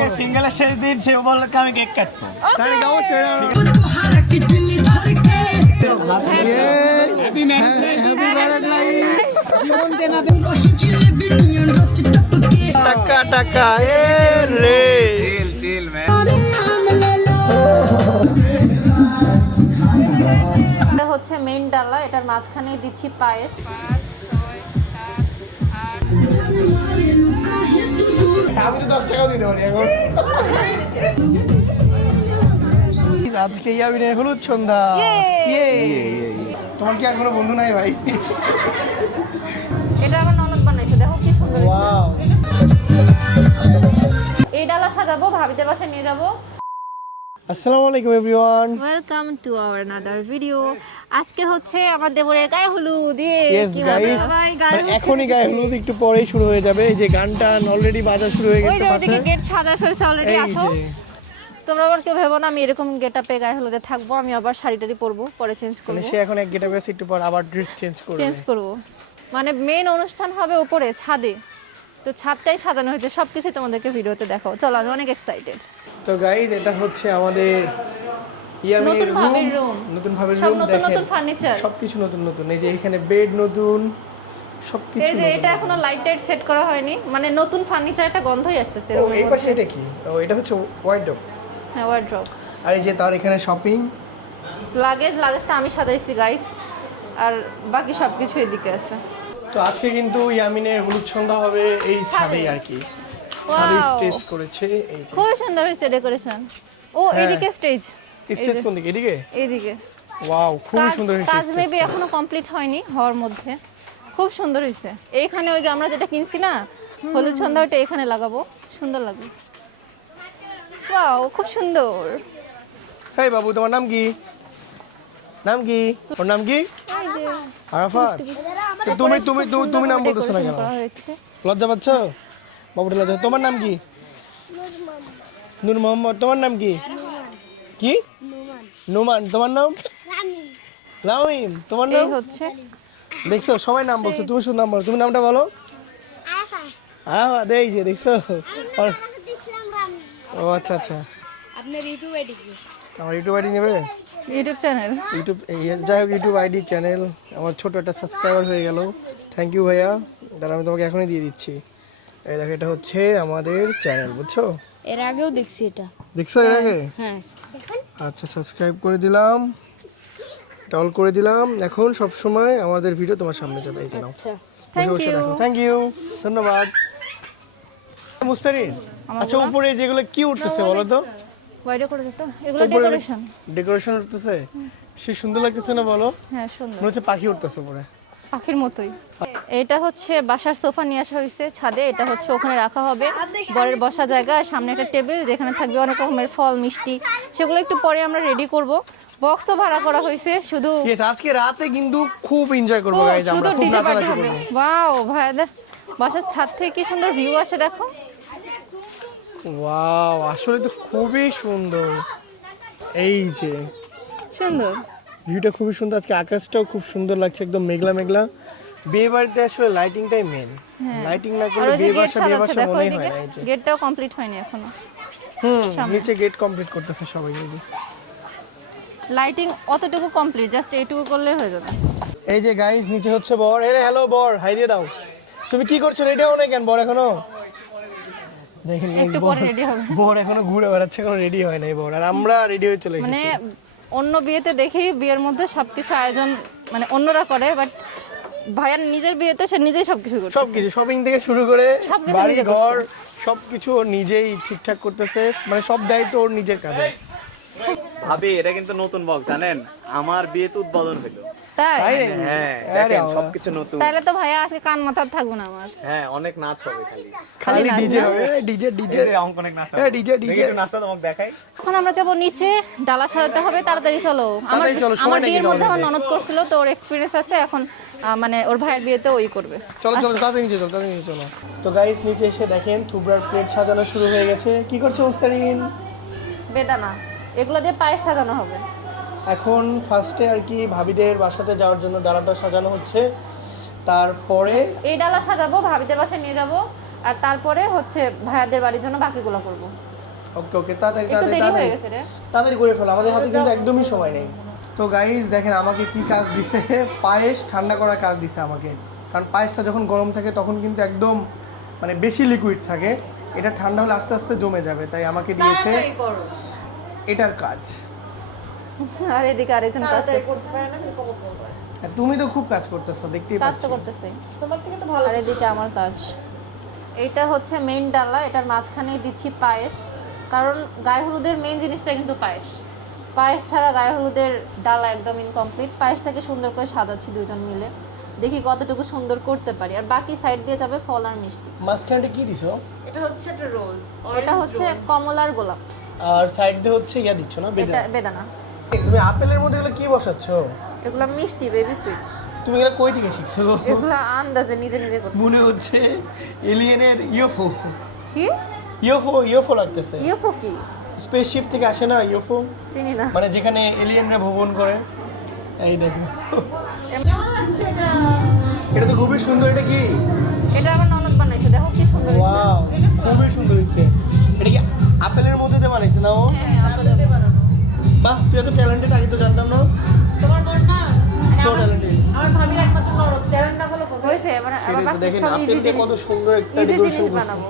আজকে সিঙ্গেলের শেষ দিন সে বলল আমি কেক কাটবো। তাহলে কি অবশ্যই হ্যাপি টাকা টাকা এ রে চিল চিল ম্যান হচ্ছে মেইন ডালা এটার মাঝখানে দিচ্ছি পায়েস আমি তো দশ টাকা দিতে পারি এখন। আজকে ইয়াবিনের হলুদ সন্ধ্যা। তোমার কি আর কোনো বন্ধু নাই ভাই? এটা আমার ননদ বানাইছে দেখো কি সুন্দর এই ডালা সাজাবো ভাবিতে বাসায় নিয়ে যাব। আসসালামু আলাইকুম everyone welcome to our video আজকে হচ্ছে আমার দেবরের গায়ে হলুদ। ইয়ে, ইয়েস গাইস মানে এখনই গায়ে হলুদ একটু পরেই শুরু হয়ে যাবে। এই যে গানটা অলরেডি বাজা শুরু হয়ে গেছে পাশে। ওইদিকে গেট সাজায় ফেলছে অলরেডি আসো। তোমরা আবার কেউ ভেবো না আমি এরকম গেট আপে গায়ে হলুদে থাকব আমি আবার শাড়ি টাড়ি পরবো পরে চেঞ্জ মানে করব সে এখন এক গেটা বেশ একটু পর আবার ড্রেস চেঞ্জ করবে। চেঞ্জ করব। মানে মেন অনুষ্ঠান হবে উপরে ছাদে। তো ছাদটাই সাজানো হয়েছে সবকিছু তোমাদেরকে ভিডিওতে দেখো চলো আমি অনেক এক্সাইটেড তো গাইজ এটা হচ্ছে আমাদের নতুন room। room। নতুন ভাবের রুম নতুন ফার্নিচার সবকিছু নতুন নতুন এই যে এখানে বেড নতুন সবকিছু এই যে এটা এখনও লাইট টাইট সেট করা হয়নি মানে নতুন ফার্নিচার একটা গন্ধই আসতেছে ও, এই পাশে এটা কি? ও এটা হচ্ছে হ্যাঁ ওয়ার্ড্রপ আর এই যে তার এখানে শপিং লাগেজ লাগেজটা আমি সাজাইছি গাইস আর বাকি সবকিছু এদিকে আছে। তো আজকে কিন্তু ইয়ামিনের হলুদ সন্ধ্যা হবে এই ছাদেই আর কি। স্টেজ করেছে এই যে। খুব সুন্দর হয়েছে ডেকোরেশন। ও হ্যাঁ। এদিকে স্টেজ। স্টেজ কোন দিকে এদিকে? এইদিকে ওয়াও কাজ সুন্দর হয়েছে কাজ মেবি এখনও কমপ্লিট হয়নি হওয়ার মধ্যে। খুব সুন্দর হয়েছে। এইখানে ওই যে আমরা যেটা কিনছি না হলুদ সন্ধ্যা ওটা এখানে লাগাবো। সুন্দর লাগবে ওয়াও খুব সুন্দর। হেই বাবু তোমার নাম কি? নাম কি? ওর নাম কি? আরাফাত। তুমি তুমি তুমি- তুমি নাম বলতেছো না কেন? লজ্জা পাচ্ছ? বাবুটা লজ্জা তোমার নাম কি? নূর মোহাম্মদ তোমার নাম কি? কি? নোমান তোমার নাম? লামিন তোমার নাম? হচ্ছে। দেখছ সবাই নাম বলছো তুমি শুধু নাম বলো তুমি নামটা বলো। আরাফাত এই যে দেখছ? আর- ও আচ্ছা আচ্ছা। আপনার ইউটিউব আইডি কি? আমার ইউটিউব আইডি নেবে? YouTube channel. ইউটিউব যাই হোক ইউটিউব আইডি চ্যানেল আমার ছোট একটা সাবস্ক্রাইবার হয়ে গেল। থ্যাংক ইউ ভাইয়া। দাঁড়া আমি তোমাকে এখনই দিয়ে দিচ্ছি। এই দেখো এটা হচ্ছে আমাদের চ্যানেল বুঝছ? এর আগেও দেখছি এটা। দেখছ এর আগে? হ্যাঁ আচ্ছা সাবস্ক্রাইব করে দিলাম। অল করে দিলাম। এখন সব সময় আমাদের ভিডিও তোমার সামনে যাবে এই যে আচ্ছা। বসে বসে দেখো। থ্যাংক ইউ ধন্যবাদ। মুস্তারিন আচ্ছা উপরে যেগুলো কি উঠতেছে বলো তো? ডেকোরেশন ডেকোরেশন উঠতেছে? সে সুন্দর লাগতেছে না বলো? হ্যাঁ সুন্দর। মনে হচ্ছে পাখি উঠতেছে উপরে। পাখির মতোই। এটা হচ্ছে বাসার সোফা নিয়ে আসা হয়েছে ছাদে। এটা হচ্ছে ওখানে রাখা হবে। বরের বসা জায়গা আর সামনে একটা টেবিল যেখানে থাকবে অনেক রকমের ফল মিষ্টি। সেগুলো একটু পরে আমরা রেডি করব। বক্সও ভাড়া করা হয়েছে শুধু আজকে রাতে কিন্তু খুব এনজয় করব শুধু ডিজে পার্টি হবে ওয়াও ভাইয়াদের বাসার ছাদ থেকে কি সুন্দর ভিউ আসে দেখো। ওয়াও আসলে তো খুবই সুন্দর। এই যে। সুন্দর। ভিউটা খুবই সুন্দর আজকে আকাশটাও খুব সুন্দর লাগছে একদম মেঘলা মেঘলা। বিয়ে বাড়িতে আসলে লাইটিংটাই মেন লাইটিং না করলে বিয়ে বাসা বিয়ে বাসা মনেই হয় না গেটটাও কমপ্লিট হয়নি এখনও। হুম নিচে গেট কমপ্লিট করতেছে সবাই যে। লাইটিং অতটুকু কমপ্লিট জাস্ট এইটুকু করলে হয়ে যাবে। এই যে গাইস নিচে হচ্ছে বর। এই হ্যালো বর হাই দিয়ে দাও। তুমি কি করছ? রেডি হও না কেন বর এখনও? দেখেন একটু বর- পরে ready হবে। বর এখনও ঘুরে বেড়াচ্ছে কোনো রেডি হয় নাই বর। আর আমরা রেডি হয়ে চলে মানে অন্য বিয়েতে দেখি বিয়ের মধ্যে সবকিছু আয়োজন মানে অন্যরা করে বাট ভাইয়ার নিজের বিয়েতে সে নিজেই সবকিছু করছে সবকিছু শপিং থেকে শুরু করে বাড়ি ঘর সবকিছু ও নিজেই ঠিকঠাক করতেছে মানে সব দায়িত্ব ওর নিজের কাঁধে। ভাবি এটা কিন্তু নতুন বক্স জানেন? আমার বিয়েতে উদ্বোধন হলো তাই? তাই হ্যাঁ দেখেন সবকিছু নতুন। তাহলে তো ভাইয়া আজকে কান মাথার থাকব না আমার। হ্যাঁ অনেক নাচ হবে খালি। খালি খালি ডিজে হবে ডিজে ডিজে এই যে অঙ্ক অনেক নাচ এ, DJ, DJ নাচটা তোমাকে দেখাই। এখন আমরা যাব নিচে ডালা সাজাতে হবে তাড়াতাড়ি চলো। আমার তাড়াতাড়ি চলো, সময় আমার বিয়ের মধ্যে আমার ননদ করছিল তো ওর এক্সপিরিয়েন্স আছে এখন মানে ওর ভাইয়ের বিয়েতে ওই করবে। চলো চলো তাড়াতাড়ি নিচে চলো তাড়াতাড়ি নিচে চলো। তো গাইস নিচে এসে দেখেন থুবড়ার প্লেট সাজানো শুরু হয়ে গেছে। কি করছে মুস্তারিন? বেদানা। এগুলো দিয়ে পায়ে সাজানো হবে। এখন ফার্স্টে আর কি ভাবিদের বাসাতে যাওয়ার জন্য ডালাটা সাজানো হচ্ছে। তারপরে এই ডালা সাজাবো ভাবিতে বাসায় নিয়ে যাব আর তারপরে হচ্ছে ভাইয়াদের বাড়ির জন্য বাকিগুলো করব। ওকে ওকে তাড়াতাড়ি একটু তাড়াতাড়ি দেরি হয়ে গেছে রে। তাড়াতাড়ি করে ফেলো আমাদের হাতে কিন্তু একদমই সময় নেই। তো গাইজ দেখেন আমাকে কি কাজ দিছে পায়েস ঠান্ডা করার কাজ দিছে আমাকে। কারণ পায়েসটা যখন গরম থাকে তখন কিন্তু একদম মানে বেশি লিকুইড থাকে। এটা ঠান্ডা হলে আস্তে আস্তে জমে যাবে তাই আমাকে দিয়েছে। এটার কাজ। আর এদিকে আর আরেকজন কাজ করছে। আর তুমি তো খুব কাজ করতেছো দেখতেই কাজ পাচ্ছি। তো করতেছে আর এদিকে আমার কাজ। এটা হচ্ছে মেইন ডালা এটার মাঝখানে দিচ্ছি পায়েস। কারণ গায়ে হলুদের মেইন জিনিসটা কিন্তু পায়েস। পায়েস ছাড়া গায়ে হলুদের ডালা একদম ইনকমপ্লিট পায়েসটাকে সুন্দর করে সাজাচ্ছি দুজন মিলে। দেখি কতটুকু সুন্দর করতে পারি। আর বাকি সাইড দিয়ে যাবে ফল আর মিষ্টি। মাঝখানটা কি দিছো? এটা হচ্ছে একটা রোজ এটা হচ্ছে কমলার গোলাপ। আর সাইড দিয়ে হচ্ছে ইয়া দিচ্ছ না এটা বেদানা। বেদানা তুমি আপেলের মধ্যে এগুলো কি বসাচ্ছ? এগুলো মিষ্টি বেবি সুইট তুমি এগুলো কই থেকে শিখছো? এগুলো আন্দাজে নিজে নিজে করতে মনে হচ্ছে এলিয়েনের ইউএফও কি? ইউএফও ইউএফও লাগতেছে। ইউফো কি? স্পেসশিপ থেকে আসে না ইউএফও চিনি না। মানে যেখানে এলিয়েনরা ভ্রমণ করে। এই দেখো। এটা তো খুবই সুন্দর এটা কি? এটা আমার ননদ বানাইছে দেখো কি সুন্দর হয়েছে। ওয়াও খুবই সুন্দর হয়েছে। এটা কি আপেলের মধ্যে দিয়ে বানাইছে না ও? হ্যাঁ হ্যাঁ। বাহ তুই এত ট্যালেন্টেড আগে তো জানতাম না। তোমার মন না? সো ট্যালেন্টেড আমার ভাবির একমাত্র নরদ ট্যালেন্ট না হলো করবে। হয়েছে এবার আবার বাকি সব ইজি আপেল দিয়ে জিনিস। কত সুন্দর একটা ইজি জিনিস বানাবো।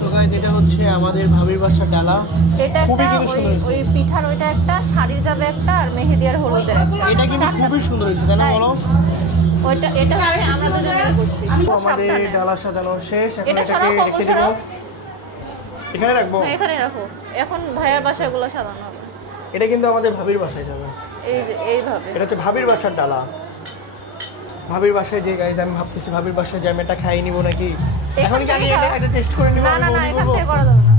তো এটা হচ্ছে আমাদের ভাবির বাসার ডালা। এটা খুবই কিন্তু সুন্দর হয়েছে। ওই পিঠার ওইটা একটা শাড়ির যাবে একটা আর মেহেদি আর হলুদের। এটা কিন্তু খুবই সুন্দর হয়েছে তাই না বলো? ওইটা এটা হচ্ছে আমরা দুজন মিলে করছি। আমাদের ডালা সাজানো শেষ এখন এটাকে রেখে দেবো। এখানে রাখব? হ্যাঁ, এখানে রাখো। এখন ভাইয়ার বাসায় এগুলো সাজানো হবে। এটা কিন্তু আমাদের ভাবির বাসায় যাবে। এই যে এইভাবে এটা হচ্ছে ভাবির বাসার ডালা। ভাবির বাসায় যে গাইজ আমি ভাবতেছি ভাবির বাসায় যে আমি এটা খাই নিব নাকি? এখন কি থেকে এটা টেস্ট করে নিব না না না এখান থেকে করা যাবে না।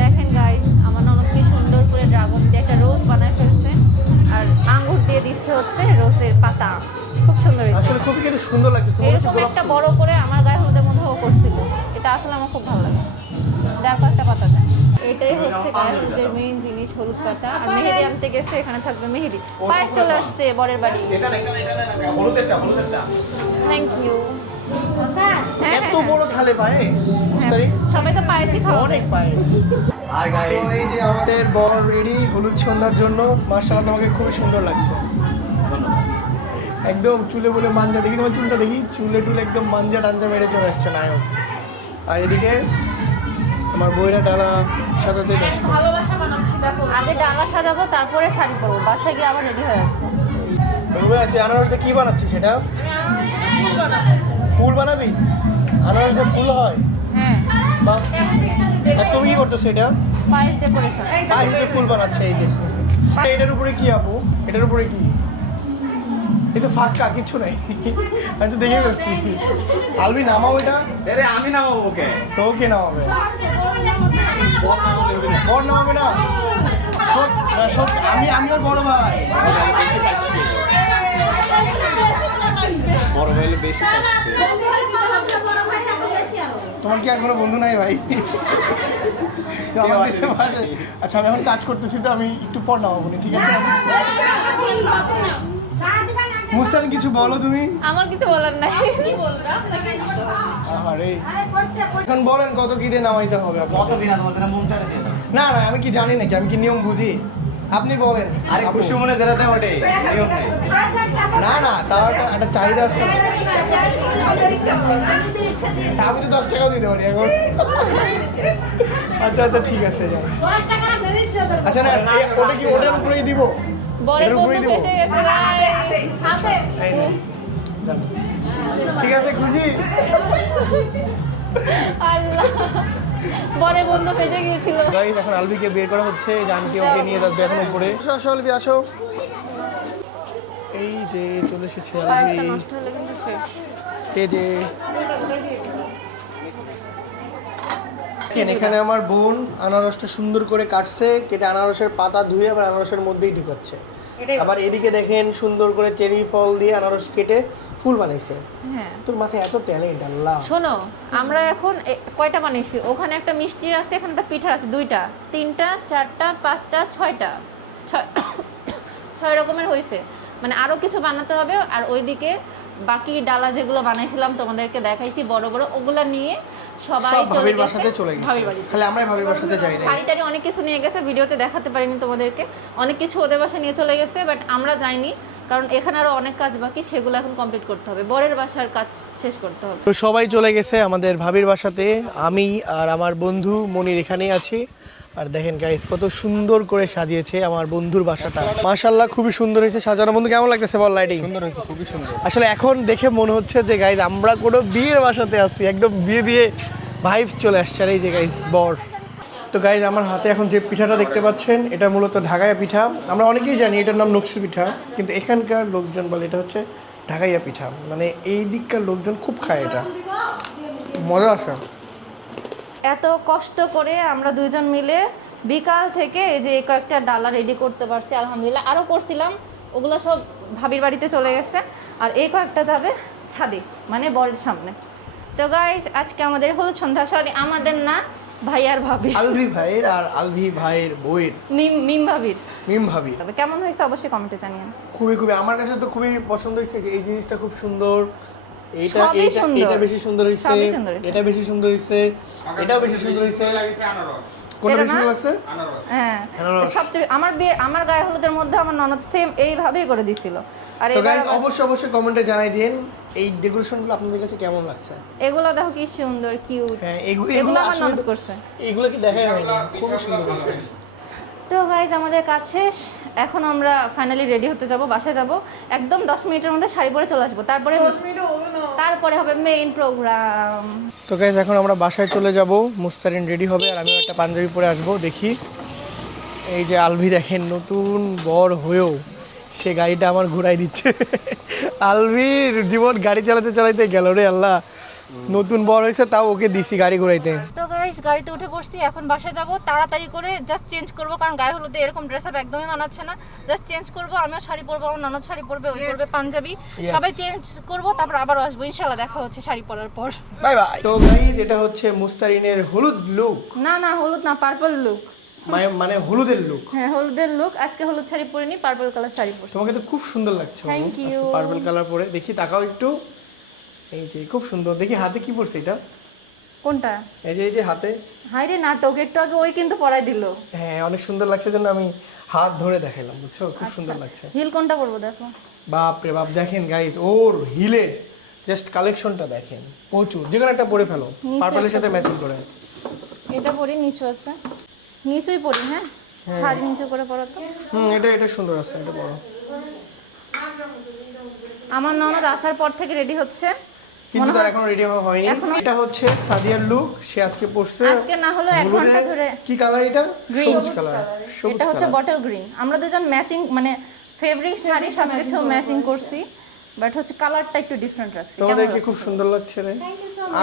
দেখেন গাইস আমার ননদ কি সুন্দর করে ড্রাগন দিয়ে একটা রোজ বানায় ফেলছে। আর আঙ্গুর দিয়ে দিচ্ছে হচ্ছে রোজের পাতা। খুব সুন্দর আসলে খুবই কিন্তু সুন্দর লাগতেছে এরকম একটা বড় করে আমার গায়ে হলুদের মধ্যে ও করছিল। এটা আসলে আমার খুব ভালো লাগে। দেখো একটা পাতা দেয় এটাই হচ্ছে গায়ে হলুদের মেইন জিনিস হলুদ পাতা। আর মেহেদি আনতে গেছে এখানে থাকবে মেহেদি। পায়েস চলে আসছে বরের বাড়ি। থ্যাংক ইউ হ্যাঁ এত বড় থালে পায়েস? সবাই তো পায়েসই খাওয়া অনেক পায়েস। এই যে আমাদের বর রেডি হলুদ সন্ধ্যার জন্য মার্শাল্লাহ তোমাকে খুবই সুন্দর লাগছে। একদম চুলে বলে মাঞ্জা দেখি তোমার চুলটা দেখি। চুলে টুলে একদম মাঞ্জা টাঞ্জা মেরে চলে আসছে নায়ক। আর এদিকে আমার বইরা ডালা সাজাতে ব্যস্ত। ভালোবাসা বানাচ্ছি দেখো। আগে ডালা সাজাবো তারপরে শাড়ি পরবো। বাসায় গিয়ে আবার রেডি হয়ে আসব। তুই আনারসটা কি বানাচ্ছিস সেটা? ফুল বানাবি। আনারসটা ফুল হয়? হ্যাঁ। বাহ। আর তুমি কি করতেছো এটা? পায়েস ডেকোরেশন। পাখিতে ফুল বানাচ্ছে এই যে। এটার উপরে কি আপু? এটার উপরে কি? এই তো ফাঁকা কিছু নাই আমি তো দেখে ফেলছি আলবি নামাও এটা আরে আমি নামাবো ওকে তো কে নামাবে নামাবো। বর নামাবে না সত- না, সত- আমি আমি ওর বড় ভাই বড় বেশি কাশবে। তোমার কি আর কোনো বন্ধু নাই ভাই আচ্ছা আমি এখন কাজ করতেছি তো আমি একটু পর নামাবো নি, ঠিক আছে মুস্তান কিছু বলো তুমি? আমার কিছু বলার নাই। আরে এখন বলেন কত কি দিয়ে নামাইতে হবে কত দিন মন? না না আমি কি জানি নাকি আমি কি নিয়ম বুঝি? আপনি বলেন। আরে। খুশি মনে যেটা দেয় ওটাই না না তাও একটা চাহিদা আছে। আমি তো দশ টাকাও দিতে পারি এখন। আচ্ছা আচ্ছা ঠিক আছে আচ্ছা না ওটা কি ওটার উপরেই দিব? বরের বন্ধু দিব? গেছে হাতে। ঠিক আছে খুশি? আল্লাহ। বরের বন্ধু ফেটে গিয়েছিল। গাইজ এখন আলবিকে বের করা হচ্ছে। জানকে ওকে নিয়ে যাবে এখন উপরে। আসো আসো আলবি আসো। এই যে চলে এসেছে আলবি নষ্ট হলে কিন্তু শেষ। এই যে? এখানে আমার বোন আনারসটা সুন্দর করে কাটছে কেটে আনারসের পাতা ধুয়ে আবার আনারসের মধ্যেই ঢুকাচ্ছে। আবার এদিকে দেখেন সুন্দর করে চেরি ফল দিয়ে আনারস কেটে ফুল বানাইছে। হ্যাঁ। তোর মাথায় এত ট্যালেন্ট আল্লাহ। শোনো আমরা এখন কয়টা বানিয়েছি ওখানে একটা মিষ্টি আছে এখানে একটা পিঠার আছে দুইটা। তিনটা চারটা পাঁচটা ছয়টা। ছয় ছয় রকমের হয়েছে মানে আরও কিছু বানাতে হবে আর ওইদিকে বাকি ডালা যেগুলো বানাইছিলাম তোমাদেরকে দেখাইছি বড় বড় ওগুলা নিয়ে সবাই চলে ভাবির গেছে বাসাতে চলে গেছে। তাহলে আমরা ভাবির বাসাতে যাই নাই। শাড়িটারি অনেক কিছু নিয়ে গেছে ভিডিওতে দেখাতে পারিনি তোমাদেরকে। অনেক কিছু ওদের বাসা নিয়ে চলে গেছে বাট আমরা যাইনি কারণ এখানে আরও অনেক কাজ বাকি সেগুলো এখন কমপ্লিট করতে হবে। বরের বাসার কাজ শেষ করতে হবে। তো সবাই চলে গেছে আমাদের ভাবির বাসাতে। আমি আর আমার বন্ধু মনির এখানেই আছি। আর দেখেন গাইস কত সুন্দর করে সাজিয়েছে আমার বন্ধুর বাসাটা। মাশাল্লাহ খুবই সুন্দর হয়েছে সাজানো। বন্ধু কেমন লাগতেছে বল লাইটিং সুন্দর হয়েছে খুবই সুন্দর। আসলে এখন দেখে মনে হচ্ছে যে গাইস আমরা কোনো বিয়ের বাসাতে আছি। একদম বিয়ে বিয়ে ভাইবস চলে আসছে। আর এই যে গাইস বর। তো গাইজ আমার হাতে এখন যে পিঠাটা দেখতে পাচ্ছেন এটা মূলত ঢাকাইয়া পিঠা। আমরা অনেকেই জানি এটার নাম নকশি পিঠা কিন্তু এখানকার লোকজন বলে এটা হচ্ছে ঢাকাইয়া পিঠা। মানে এই দিককার লোকজন খুব খায় এটা। মজা আসে। এত কষ্ট করে আমরা দুইজন মিলে বিকাল থেকে এই যে কয়েকটা ডালা রেডি করতে পারছি আলহামদুলিল্লাহ। আরও করছিলাম ওগুলো সব ভাবির বাড়িতে চলে গেছে। আর এই কয়েকটা যাবে ছাদে মানে বরের সামনে। তো গাইস আজকে আমাদের হলুদ সন্ধ্যা সরি আমাদের না ভাই আর ভাবি। আলভি ভাইয়ের আর আলভি ভাইয়ের বইয়ের মিম মিম ভাবির। মিম ভাবি তবে কেমন হয়েছে অবশ্যই কমেন্টে জানিয়েন। খুবই খুবই আমার কাছে তো খুবই পছন্দ হয়েছে যে এই জিনিসটা খুব সুন্দর সুন্দর। এটা বেশি সুন্দর হয়েছে। এটা বেশি সুন্দর হয়েছে এটাও বেশি সুন্দর হয়েছে কোনটা বেশি সুন্দর লাগছে? হ্যাঁ। সবচেয়ে আমার বিয়ে আমার গায়ে হলুদের মধ্যে আমার ননদ সেম এইভাবেই করে দিছিল। আর এবার অবশ্যই অবশ্যই কমেন্টে জানাই দিন এই ডেকোরেশনগুলো আপনাদের কাছে কেমন লাগছে? এগুলো দেখো কি সুন্দর কিউট হ্যাঁ এগুলো আমার ননদ করছে। এগুলো কি দেখাই হয়নি? খুবই সুন্দর হয়েছে। তো গাইজ আমাদের কাজ শেষ। এখন আমরা ফাইনালি রেডি হতে যাব বাসায় যাব। একদম দশ মিনিটের মধ্যে শাড়ি পরে চলে আসব। তারপরে তারপরে হবে মেইন প্রোগ্রাম তো গাইজ এখন আমরা বাসায় চলে যাব। মুস্তারিন রেডি হবে আর আমিও একটা পাঞ্জাবি পরে আসব দেখি। এই যে আলভি দেখেন নতুন বর হয়েও সে গাড়িটা আমার ঘুরাই দিচ্ছে। আলভির জীবন গাড়ি চালাতে চালাতে গেল রে আল্লাহ। নতুন বর হয়েছে তাও ওকে দিছি গাড়ি ঘুরাইতে। তো গাইজ গাড়িতে উঠে পড়ছি এখন বাসায় যাব। তাড়াতাড়ি করে জাস্ট চেঞ্জ করব কারণ গায়ে হলুদে এরকম ড্রেস আপ একদমই মানাচ্ছে না। জাস্ট চেঞ্জ করব আমিও শাড়ি পরবো আমার ননদ শাড়ি পরবে ওই পরবে পাঞ্জাবি। সবাই চেঞ্জ করব তারপর আবার আসব ইনশাল্লাহ দেখা হচ্ছে শাড়ি পরার পর। বাই বাই তো গাইজ এটা হচ্ছে মুস্তারিনের হলুদ লুক না না হলুদ না পার্পল লুক মানে হলুদের লুক হ্যাঁ হলুদের লুক আজকে হলুদ শাড়ি পরিনি পার্পল কালার শাড়ি পরছি। তোমাকে তো খুব সুন্দর লাগছে Thank you. পার্পল কালার পরে। দেখি তাকাও একটু। এই যে খুব সুন্দর। দেখি হাতে কি পড়ছে এটা? কোনটা? এই যে এই যে হাতে। হাই রে নাটক একটু আগে ওই কিন্তু পরাই দিল। হ্যাঁ অনেক সুন্দর লাগছে জন্য আমি হাত ধরে দেখাইলাম বুঝছ? খুব সুন্দর লাগছে। হিল কোনটা পরবো দেখো? বাপ রে বাপ দেখেন গাইজ ওর হিলের জাস্ট কালেকশনটা দেখেন প্রচুর। যেখানে একটা পরে ফেলো পার্পলের সাথে ম্যাচিং করে। এটা পরি নিচু আছে। নিচুই পরি হ্যাঁ? শাড়ি নিচু করে পরো তো। হুম এটা এটা সুন্দর আছে এটা বড় আমার ননদ আসার পর থেকে রেডি হচ্ছে। কিন্তু তার এখনও রেডি হওয়া হয়নি। এখনো- এটা হচ্ছে সাদিয়ার লুক সে আজকে পরছে আজকে না হলেও এক ঘণ্টা ধরে কি কালার এটা. সবুজ কালার এটা হচ্ছে বটল গ্রিন আমরা দুজন ম্যাচিং মানে ফেব্রিক শাড়ি সব কিছু ম্যাচিং করছি বাট হচ্ছে কালারটা একটু ডিফারেন্ট রাখছি। কেমন তোমাদেরকে খুব সুন্দর লাগছে রে।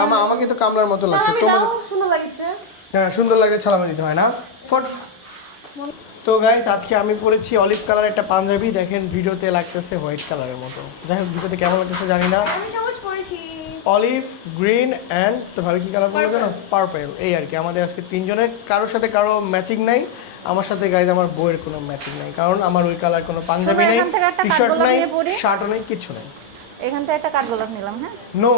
আমা আমাকে তো কামলার মতো লাগছে। তোমাদের সুন্দর লাগছে। হ্যাঁ সুন্দর লাগলে ছালামে দিতে হয় না। ফট তো গাইস আজকে আমি পরেছি অলিভ কালার একটা পাঞ্জাবি। দেখেন ভিডিওতে লাগতেছে হোয়াইট কালারের মতো। যাই হোক ভিডিওতে কেমন লাগতেছে জানি না। অলিভ গ্রিন অ্যান্ড তো ভাবি কি কালার বলব জানো পার্পেল এই আর কি। আমাদের আজকে তিনজনের কারোর সাথে কারও ম্যাচিং নাই। আমার সাথে গাইজ আমার বইয়ের কোনো ম্যাচিং নাই। কারণ আমার ওই কালার কোনো পাঞ্জাবি নেই টি শার্ট নাই শার্টও নেই কিছু নেই। এখান থেকে একটা কাঠগোলাপ নিলাম হ্যাঁ? নো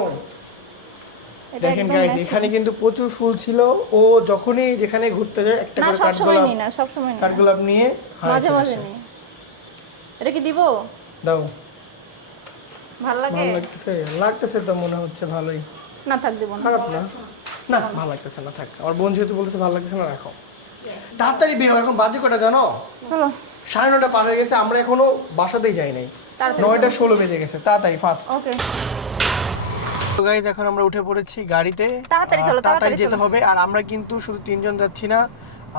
দেখেন matching। এখানে কিন্তু প্রচুর ফুল ছিল। ও যখনই যেখানে ঘুরতে যায় একটা করে কাঠগোলাপ না সব সময়। কাঠগোলাপ নিয়ে মাঝে মাঝে। নিই। এটা কি দিব? দাও। ভালো লাগে? ভালো লাগতেছে? লাগতেছে তো মনে হচ্ছে ভালোই। না থাক দিব না। খারাপ না? না ভালো লাগতেছে না থাক। আমার বোন যেহেতু বলতেছে ভালো লাগতেছে না রাখো। তাড়াতাড়ি বেরো এখন বাজে কটা জানো? চলো। সাড়ে নটা পার হয়ে গেছে আমরা এখনও বাসাতেই যাই নাই। নয়টা ষোলো বেজে গেছে তাড়াতাড়ি ফার্স্ট ওকে গাইজ এখন আমরা উঠে পড়েছি গাড়িতে। তাড়াতাড়ি চলো, তাড়াতাড়ি যেতে হবে। আর আমরা কিন্তু শুধু তিনজন যাচ্ছি না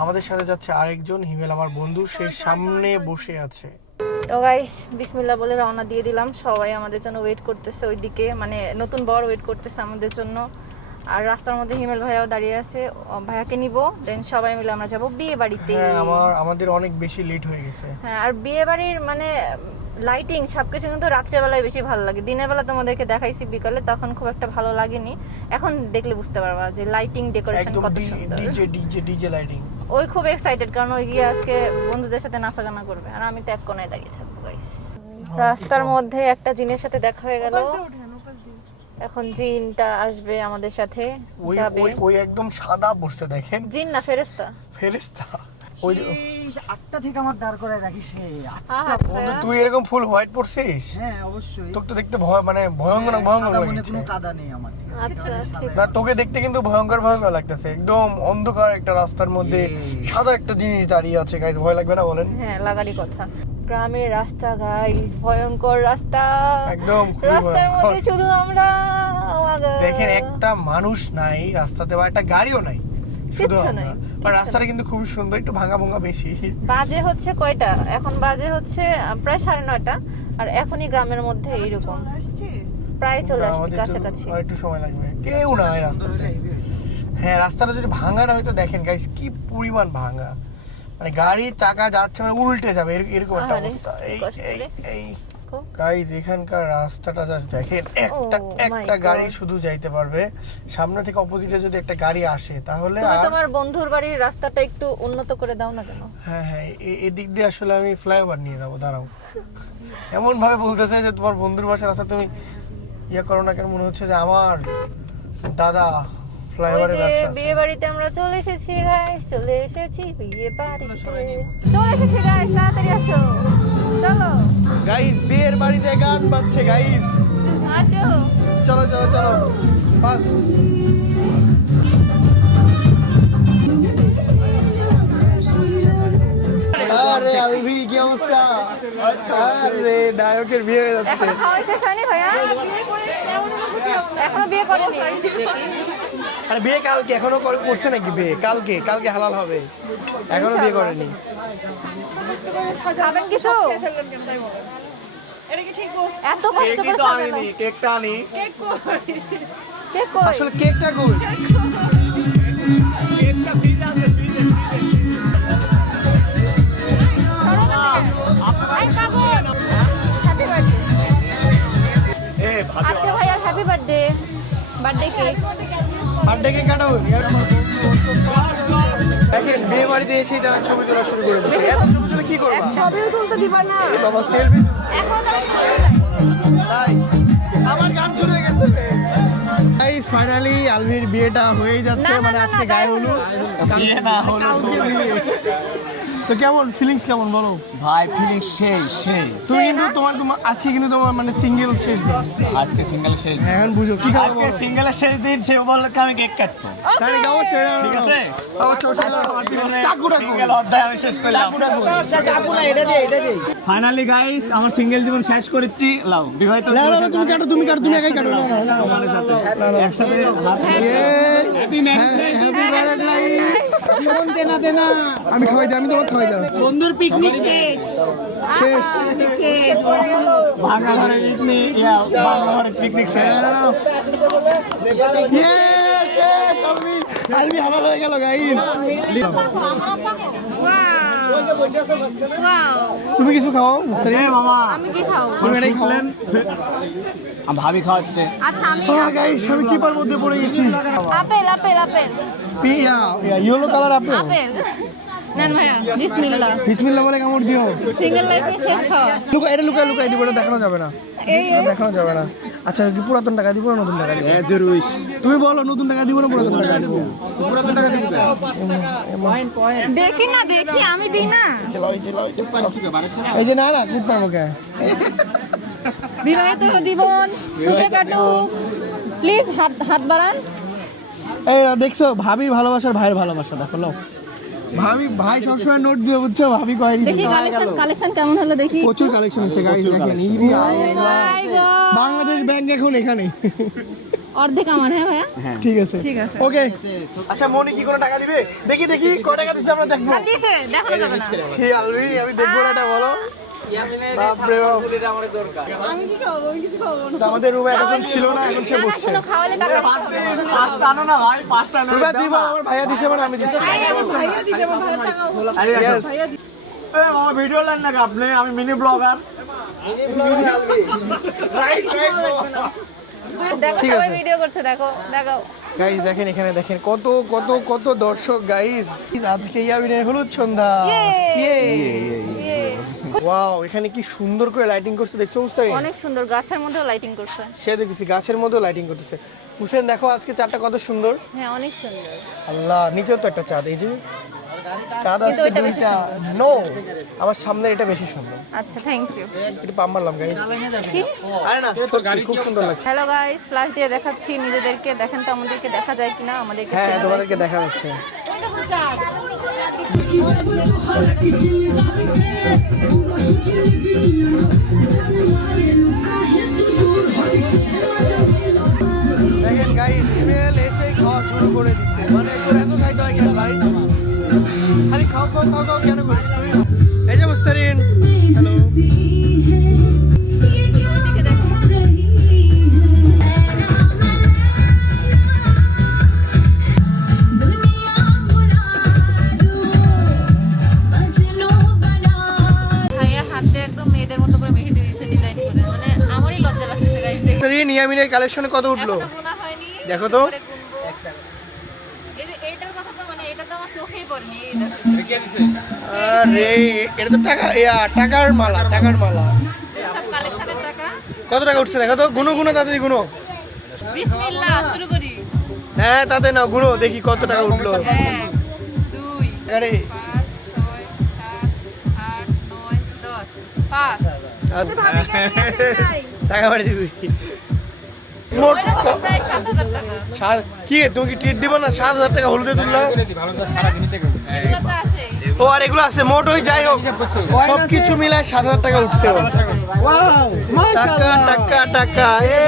আমাদের সাথে যাচ্ছে আরেকজন হিমেল আমার বন্ধু সে সামনে বসে আছে। তো গাইস বিসমিল্লাহ বলে রওনা দিয়ে দিলাম। সবাই আমাদের জন্য ওয়েট করতেছে ওইদিকে মানে নতুন বর ওয়েট করতেছে আমাদের জন্য। আর রাস্তার মধ্যে হিমেল ভাইয়াও দাঁড়িয়ে আছে ভাইয়াকে নিব দেন সবাই মিলে আমরা যাব বিয়ে বাড়িতে। হ্যাঁ আমার আমাদের অনেক বেশি লেট হয়ে গেছে। হ্যাঁ আর বিয়ে বাড়ির মানে লাইটিং সবকিছু কিন্তু রাত্রেবেলায় বেশি ভালো লাগে। দিনের বেলা তোমাদেরকে দেখাইছি বিকালে তখন খুব একটা ভালো লাগেনি। এখন দেখলে বুঝতে পারবা যে লাইটিং ডেকোরেশন কত সুন্দর। ডিজে ডিজে ডিজে লাইটিং ওই খুব এক্সাইটেড কারণ ওই গিয়ে আজকে বন্ধুদের সাথে নাচা গানা করবে। আর আমি তো এক কোনায় দাঁড়িয়ে থাকব গাইস রাস্তার মধ্যে একটা জিনের সাথে দেখা হয়ে গেল। এখন জিনটা আসবে আমাদের সাথে যাবে। ওই ওই একদম সাদা বসছে দেখেন। জিন না ফেরেস্তা ফেরেস্তা ওই আটটা থেকে আমার দাঁড় করায় রাখিস হে আহা, বন্ধু তুই এরকম ফুল হোয়াইট পরছিস? হ্যাঁ অবশ্যই। তোকে তো দেখতে ভয় মানে ভয়ঙ্কর ভয়ঙ্কর সাদা মনে লাগছে। কোনো কাদা নেই আমার ঠিক আছে? আচ্ছা না তোকে দেখতে কিন্তু ভয়ঙ্কর ভয়ঙ্কর লাগতেছে। একদম অন্ধকার একটা রাস্তার মধ্যে সাদা একটা জিনিস দাঁড়িয়ে আছে। গাইজ ভয় লাগবে না বলেন? হ্যাঁ লাগারই কথা। গ্রামের রাস্তা গাইস ভয়ঙ্কর রাস্তা। একদম রাস্তার মধ্যে শুধু আমরা. দেখেন একটা মানুষ নাই রাস্তাতে বা একটা গাড়িও নাই। শুধু কিচ্ছু নাই, রাস্তাটা কিন্তু খুবই সুন্দর একটু ভাঙা ভঙ্গা বেশি। বাজে হচ্ছে কয়টা? এখন বাজে হচ্ছে প্রায় সাড়ে নয়টা। আর এখনই গ্রামের মধ্যে এইরকম। প্রায় চলে আসছি কাছাকাছি। একটু সময় লাগবে। কেউ নাই রাস্তাতে হ্যাঁ রাস্তাটা যদি ভাঙাটা হয়তো দেখেন গাইস কি পরিমাণ ভাঙা। মানে গাড়ির চাকা যাচ্ছে মানে উল্টে যাবে এরকম একটা অবস্থা। এই এই এই। গাইজ এখানকার রাস্তাটা জাস্ট দেখেন একটা Oh একটা গাড়ি শুধু যাইতে পারবে। সামনে থেকে অপোজিটে যদি একটা গাড়ি আসে তাহলে তুমি তোমার বন্ধুর বাড়ির রাস্তাটা একটু উন্নত করে দাও না কেন? হ্যাঁ হ্যাঁ এদিক দিয়ে আসলে আমি ফ্লাইওভার নিয়ে যাব দাঁড়াও। এমন ভাবে বলতেছে যে তোমার বন্ধুর বাসার রাস্তা তুমি ইয়ে করো না কেন মনে হচ্ছে যে আমার দাদা ওই ব্যবসা আছে। বিয়ে বাড়িতে আমরা চলে এসেছি গাইস চলে এসেছি বিয়ে বাড়িতে চলে এসেছি গাইস তাড়াতাড়ি আসো। চলো। গাইজ বিয়ের বাড়িতে গান বাজছে গাইজ আসো। চলো চলো চলো। আরে আলভি কি অবস্থা? আরে নায়কের বিয়ে হয়ে যাচ্ছে। এখনও খাওয়া শেষ হয়নি ভাইয়া? এখনও বিয়ে করেনি। আরে বিয়ে কালকে এখনও করে- করছে নাকি বিয়ে? কালকে কালকে হালাল হবে। এখনও বিয়ে করেনি। খাবেন কিছু? এটা কি ঠিক বলছি এত কষ্ট করে সাজানো। কেকটা আনি। কেক কই? কে কই? আসলে কেকটা কই? কেকটা ফ্রিজে আছে ফ্রিজে আজকে ভাইয়ার হ্যাপি বার্থডে বার্থডে কেক আর ডেকে কাটাও দেখেন বিয়ে বাড়িতে এসেই তারা ছবি তোলা শুরু করে দিচ্ছে এত ছবি তুলে কি করব ছবিও তুলতে দিবা না বাবা সেলফি তাই আমার গান শুরু হয়ে গেছে গাইস ফাইনালি আলভির বিয়েটা হয়েই যাচ্ছে মানে আজকে গায়ে হলুদ কালকে বিয়ে তো কেমন ফিলিংস কেমন বলো? ভাই ফিলিং সেই সেই। তুমি কিন্তু তোমার আজকে কিন্তু তোমার মানে সিঙ্গেল শেষ দিন। আজকে সিঙ্গেল শেষ হ্যাঁ, এখন বুঝো কি খাব আজকে বলো? সিঙ্গেলের শেষ দিন সে বলল কি আমি কেক কাটবো। নাকি অবশ্যই ঠিক আছে? চাকুটা কই? সিঙ্গেল অধ্যায় আমি শেষ করলাম। ফাইনালি গাইস আমার সিঙ্গেল জীবন শেষ করেছি। লাও বিবাহিত না, না, না, তুমি কাটো তুমি কাটো তুমি একাই কাটো। না, না, না, তোমার সাথে। না, না। একসাথে হ্যাপি ম্যারেজ আমি খাওয়াই দিই আমি তোমার বন্ধুর পিকনিক শেষ। শেষ। ভাঙা ঘরে পিকনিক ইয়া ভাঙা ঘরে পিকনিক শেষ ইয়ে শেষ হয়ে গেল গাইস তুমি কিছু খাও? এ মামা। আমি কি খাও? তুমি এটাই খাও। আম ভাবি খাওয়াচ্ছে আচ্ছা আমি হ্যাঁ গাইস আমি চিপার মধ্যে পড়ে গেছি। Apple apple apple. পিয়া ইয়েলো কালার আপেল। আপেল। নেন ভাইয়া বিসমিল্লাহ। বিসমিল্লাহ বলে কামড় দিও সিঙ্গেল লাইফে শেষ খাওয়া। লুকা এটা লুকায় লুকাই দিব এটা দেখানো যাবে না। দেখানো যাবে না। আচ্ছা কি পুরাতন টাকা দিব না নতুন টাকা দিব? তুমি বলো নতুন টাকা দিব না পুরাতন টাকা দিব? পুরাতন টাকা দিব। দেখি না দেখি আমি দিই না। এই চলো এই চলো। এই যে না না কুদ পারব কে বিবাহিত জীবন সুখে কাটুক। প্লিজ হাত হাত বাড়ান। এই দেখছ ভাবির ভালোবাসার ভাইয়ের ভালোবাসা দেখো লো ভাবি ভাই সবসময় নোট দিয়ে বুঝছ ভাবি কয় দেখি কালেকশন কালেকশন কেমন হলো দেখি। প্রচুর কালেকশন আছে গাইস দেখেন! বাংলাদেশ ব্যাংক এখন এখানে। অর্ধেক আমার হ্যাঁ ভাইয়া? ঠিক আছে। ঠিক আছে। ওকে আচ্ছা মনি কি কোনো টাকা দিবে? দেখি দেখি ক টাকা দিছে আমরা দেখব। দিছে দেখানো যাবে না। ছি আলবি আমি দেখব না এটা বলো। বাপরে বাপ। আমার দরকার। আমি কি খাব? আমি কিছু খাব না। তো আমাদের এতক্ষণ ছিল না এখন সে বসছে। তুই বল আমার ভাইয়া দিছে মানে আমি দিছি। ভিডিও লাইন না আপনি? আমি মিনি ব্লগার ঠিক আছে। ভিডিও করছে দেখো দেখো। গাইস দেখেন এখানে দেখেন। কত কত কত দর্শক গাইস আজকে ইয়াবিনের হলুদ সন্ধ্যা। ইয়ে। ওয়াও এখানে কি সুন্দর করে লাইটিং করছে দেখছ মুস্তারিন? অনেক সুন্দর গাছের মধ্যেও লাইটিং করছে। সে দেখতেছি গাছের মধ্যেও লাইটিং করতেছে। হুসেন দেখো আজকে চাঁদটা কত সুন্দর। হ্যাঁ অনেক সুন্দর। আল্লাহ নিচেও তো একটা চাঁদ এই যে। চাঁদ আজকে বেশি দুইটা। নো আমার সামনের এটা বেশি সুন্দর। আচ্ছা থ্যাংক ইউ এটা পাম মারলাম গাইস কি? আরে না সত্যি খুব সুন্দর লাগছে। হ্যালো গাইস ফ্ল্যাশ দিয়ে দেখাচ্ছি নিজেদেরকে দেখেন তো আমাদেরকে দেখা যায় কিনা আমাদেরকে হ্যাঁ তোমাদেরকে দেখা যাচ্ছে। দেখেন কালেকশনে কত উঠল? দেখো তো। পরে গুনবো। এই যে এইটার কথা তো মানে এটা তো আমার চোখেই পড়েনি এই দেখো। আরে এটা তো টাকা টাকার মালা টাকার মালা। সব কালেকশনের টাকা। কত টাকা উঠছে? দেখো তো গুনো গুনো তাড়াতাড়ি গুনো। বিসমিল্লাহ শুরু করি। হ্যাঁ তাতে না গুনো দেখি কত টাকা উঠল। পাঁচ টাকা বাড়ি দিবি। মোট কি তুমি কি ট্রিট দিবা না? সাত হাজার টাকা হলুদে তুললা? এগুলো তো আছে। ও আর এগুলো আছে মোট ওই যাই হোক। সব কিছু মিলায় সাত হাজার টাকা উঠছে। টাকা। টাকা টাকা এ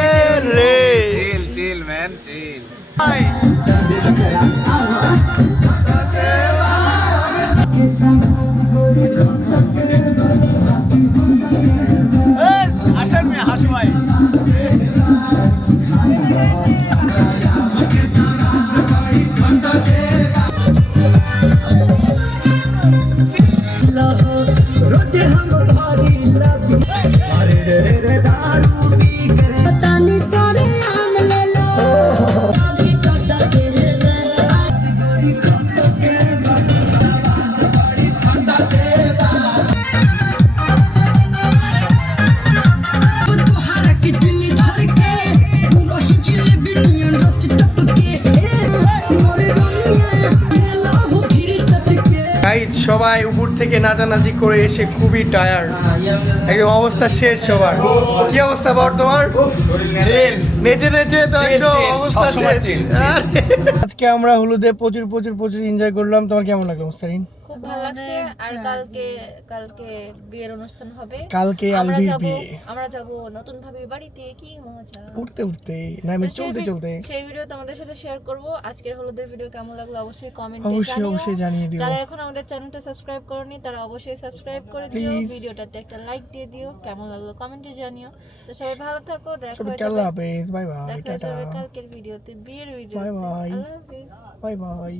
রে। চিল চিল ম্যান চিল গাইজ সবাই উপর থেকে নাচানাচি করে এসে খুবই টায়ার একদম অবস্থা শেষ সবার। কি অবস্থা বর তোমার? নেচে নেচে তো একদম অবস্থা। আজকে আমরা হলুদে প্রচুর প্রচুর প্রচুর এনজয় করলাম। তোমার কেমন লাগল মুস্তারিন? খুব ভালো লাগছে। আর কালকে কালকে বিয়ের অনুষ্ঠান হবে। কালকে আমরা আলবির যাব বিয়ে। আমরা যাব নতুন ভাবে বাড়িতে। কি মজা। উঠতে উঠতে না আমি চলতে চলতে। সেই ভিডিও তোমাদের সাথে শেয়ার করব। আজকের হলুদের ভিডিও কেমন লাগল অবশ্যই কমেন্টে অবশ্যই অবশ্যই জানিয়ে দিও। যারা এখন আমাদের চ্যানেলটা সাবস্ক্রাইব করনি তারা অবশ্যই সাবস্ক্রাইব করে দিও। ভিডিওটাতে একটা লাইক দিয়ে দিও। কেমন লাগল কমেন্টে জানিও। তো সবাই ভালো থাকো দেখা আল্লাহ হাফেজ। Bye bye tata. কালকের ভিডিওতে বিয়ের ভিডিও bye. আল্লাহ বাই বাই।